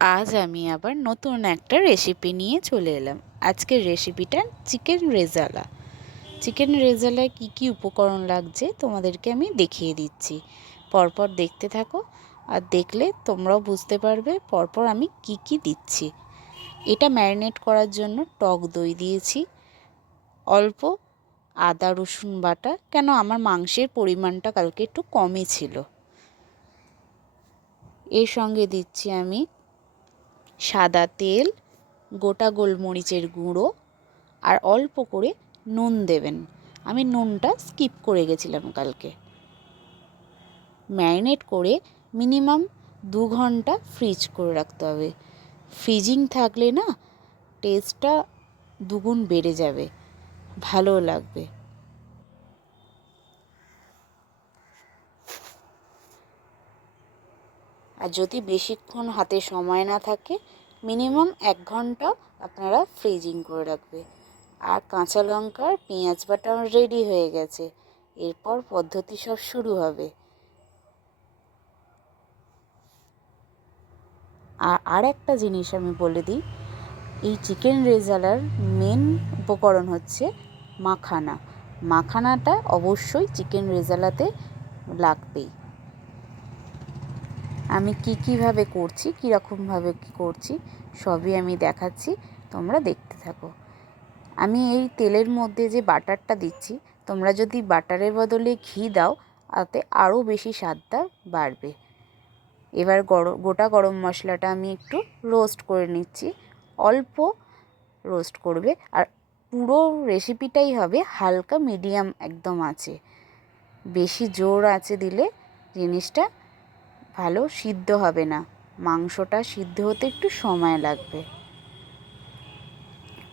আজ আমি আবার নতুন একটা রেসিপি নিয়ে চলে এলাম। আজকের রেসিপিটা চিকেন রেজালা। চিকেন রেজালায় কী কী উপকরণ লাগছে তোমাদেরকে আমি দেখিয়ে দিচ্ছি। পরপর দেখতে থাকো, আর দেখলে তোমরাও বুঝতে পারবে পরপর আমি কি কি দিচ্ছি। এটা ম্যারিনেট করার জন্য টক দই দিয়েছি, অল্প আদা রসুন বাটা, কেন আমার মাংসের পরিমাণটা কালকে একটু কমই ছিল। এর সঙ্গে দিচ্ছি আমি সাদা তেল, গোটা গোলমরিচের গুঁড়ো, আর অল্প করে নুন দেবেন। আমি নুনটা স্কিপ করে গেছিলাম কালকে। ম্যারিনেট করে মিনিমাম 2 ঘন্টা ফ্রিজ করে রাখতে হবে। ফ্রিজিং থাকলে না টেস্টটা দুগুণ বেড়ে যাবে, ভালো লাগবে। আর যদি বেশিক্ষণ হাতে সময় না থাকে, মিনিমাম 1 ঘন্টা আপনারা ফ্রিজিং করে রাখবে। আর কাঁচা লঙ্কার পেঁয়াজ বাটা রেডি হয়ে গেছে। এরপর পদ্ধতি সব শুরু হবে। আর একটা জিনিস আমি বলে দিই, এই চিকেন রেজালার মেন উপকরণ হচ্ছে মাখানা। মাখানাটা অবশ্যই চিকেন রেজালাতে লাগবেই। আমি কীভাবে করছি, কীরকমভাবে কী করছি সবই আমি দেখাচ্ছি, তোমরা দেখতে থাকো। আমি এই তেলের মধ্যে যে বাটারটা দিচ্ছি, তোমরা যদি বাটারের বদলে ঘি দাও তাতে আরও বেশি স্বাদটা বাড়বে। এবার গোটা গরম মশলাটা আমি একটু রোস্ট করে নিচ্ছি, অল্প রোস্ট করবে। আর পুরো রেসিপিটাই হবে হালকা মিডিয়াম একদম আছে। বেশি জোর আঁচে দিলে জিনিসটা ভালো সিদ্ধ হবে না, মাংসটা সিদ্ধ হতে একটু সময় লাগবে।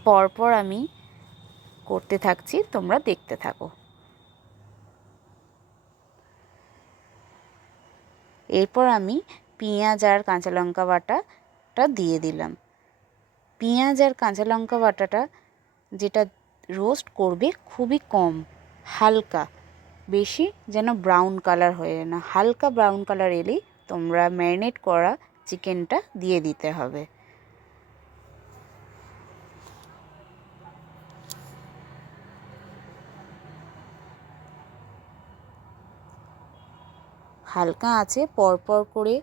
পরপর আমি করতে থাকছি, তোমরা দেখতে থাকো। এরপর আমি পেঁয়াজ আর কাঁচা লঙ্কা বাটাটা দিয়ে দিলাম। পেঁয়াজ আর কাঁচা লঙ্কা বাটাটা যেটা রোস্ট করবে খুবই কম, হালকা, বেশি যেন ব্রাউন কালার হয়ে না, হালকা ব্রাউন কালার এলেই তোমরা ম্যারিনেট করা চিকেনটা দিয়ে দিতে হবে। হালকা আছে পরপর করে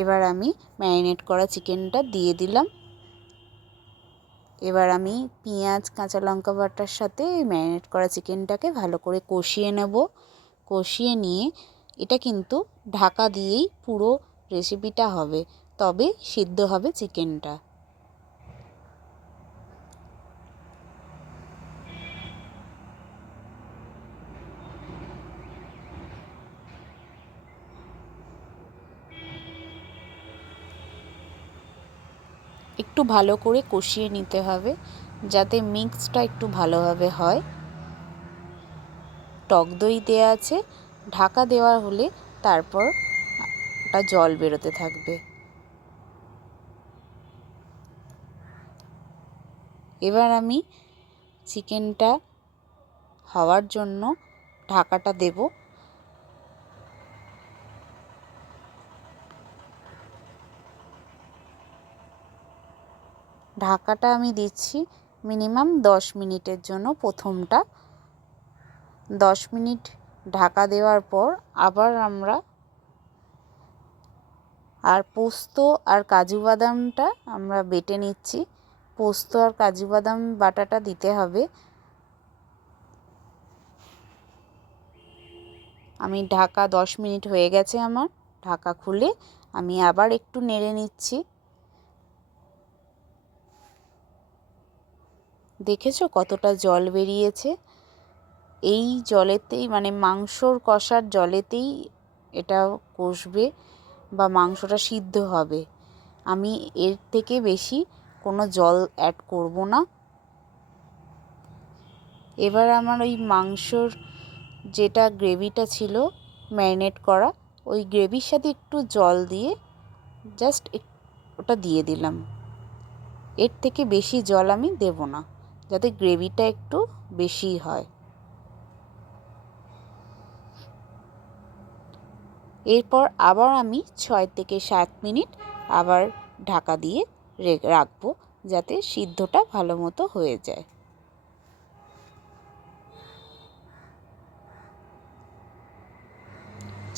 এবার আমি ম্যারিনেট করা চিকেনটা দিয়ে দিলাম। এবার আমি পেঁয়াজ কাঁচা লঙ্কা বাটার সাথে ম্যারিনেট করা চিকেনটাকে ভালো করে কষিয়ে নেব। কষিয়ে নিয়ে এটা কিন্তু ঢাকা দিয়েই পুরো রেসিপিটা হবে, তবে সিদ্ধ হবে চিকেনটা। একটু ভালো করে কষিয়ে নিতে হবে যাতে মিক্সটা একটু ভালোভাবে হয়। টক দই দেওয়া আছে, ঢাকা দেওয়া হলে তারপর ওটা জল বেরোতে থাকবে। এবার আমি চিকেনটা হওয়ার জন্য ঢাকাটা দেব। ঢাকাটা আমি দিচ্ছি মিনিমাম 10 মিনিটের জন্য। প্রথমটা 10 মিনিট ঢাকা দেওয়ার পর আবার পোস্ত আর কাজু বাদামটা আমরা বেটে নিচ্ছি। পোস্ত আর কাজু বাদাম বাটাটা দিতে হবে। আমি ঢাকা 10 মিনিট হয়ে গেছে আমার, ঢাকা খুলে আমি আবার একটু নেড়ে নিচ্ছি। দেখেছো কতটা জল বেরিয়েছে? এই জলেতেই মানে মাংসর কষার জলেতেই এটা কষবে বা মাংসটা সিদ্ধ হবে। আমি এর থেকে বেশি কোনো জল অ্যাড করব না। এবার আমার ওই মাংসর যেটা গ্রেভিটা ছিল ম্যারিনেট করা, ওই গ্রেভির সাথে একটু জল দিয়ে জাস্ট ওটা দিয়ে দিলাম। এর থেকে বেশি জল আমি দেব না, যাতে গ্রেভিটা একটু বেশি হয়। এরপর আবার আমি 6 থেকে 7 মিনিট আবার ঢাকা দিয়ে রাখবো, যাতে সিদ্ধটা ভালো মতো হয়ে যায়।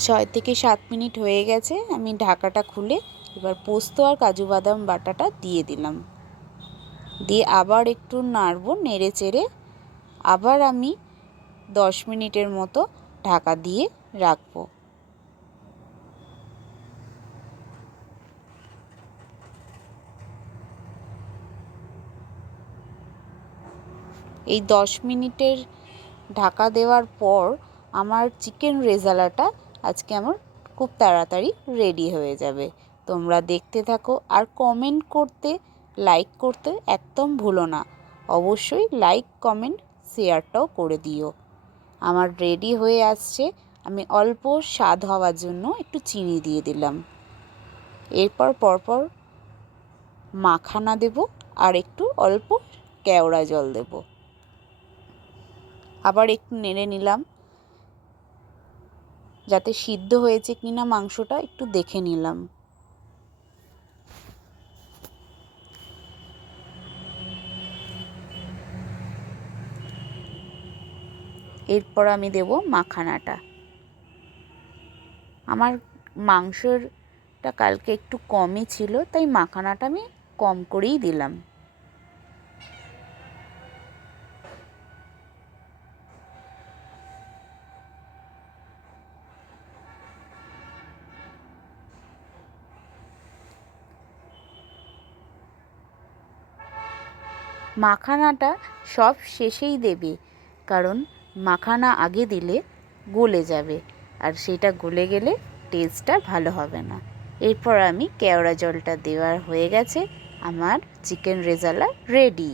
6 থেকে 7 মিনিট হয়ে গেছে। আমি ঢাকাটা খুলে এবার পোস্ত আর কাজু বাদাম বাটাটা দিয়ে দিলাম। দিয়ে আবার একটু নাড়বো, নেড়ে চেড়ে আবার আমি 10 মিনিটের মতো ঢাকা দিয়ে রাখবো। এই 10 মিনিটের ঢাকা দেওয়ার পর আমার চিকেন রেজালাটা আজকে আমার খুব তাড়াতাড়ি রেডি হয়ে যাবে। তোমরা দেখতে থাকো আর কমেন্ট করতে, লাইক করতে একদম ভুলো না। অবশ্যই লাইক, কমেন্ট, শেয়ারটাও করে দিও। আমার রেডি হয়ে আসছে। আমি অল্প স্বাদ হওয়ার জন্য একটু চিনি দিয়ে দিলাম। এরপর পরপর মাখানা দেব আর একটু অল্প কেওড়া জল দেব। আবার একটু নেড়ে নিলাম, যাতে সিদ্ধ হয়েছে কিনা মাংসটা একটু দেখে নিলাম। এরপর আমি দেব মাখানাটা। আমার মাংসটা কালকে একটু কমই ছিল, তাই মাখানাটা আমি কম করেই দিলাম। মাখানাটা সব শেষেই দেবে, কারণ মাখানা আগে দিলে গলে যাবে, আর সেটা গলে গেলে টেস্টটা ভালো হবে না। এরপর আমি কেওড়া জলটা দেওয়ার হয়ে গেছে। আমার চিকেন রেজালা রেডি।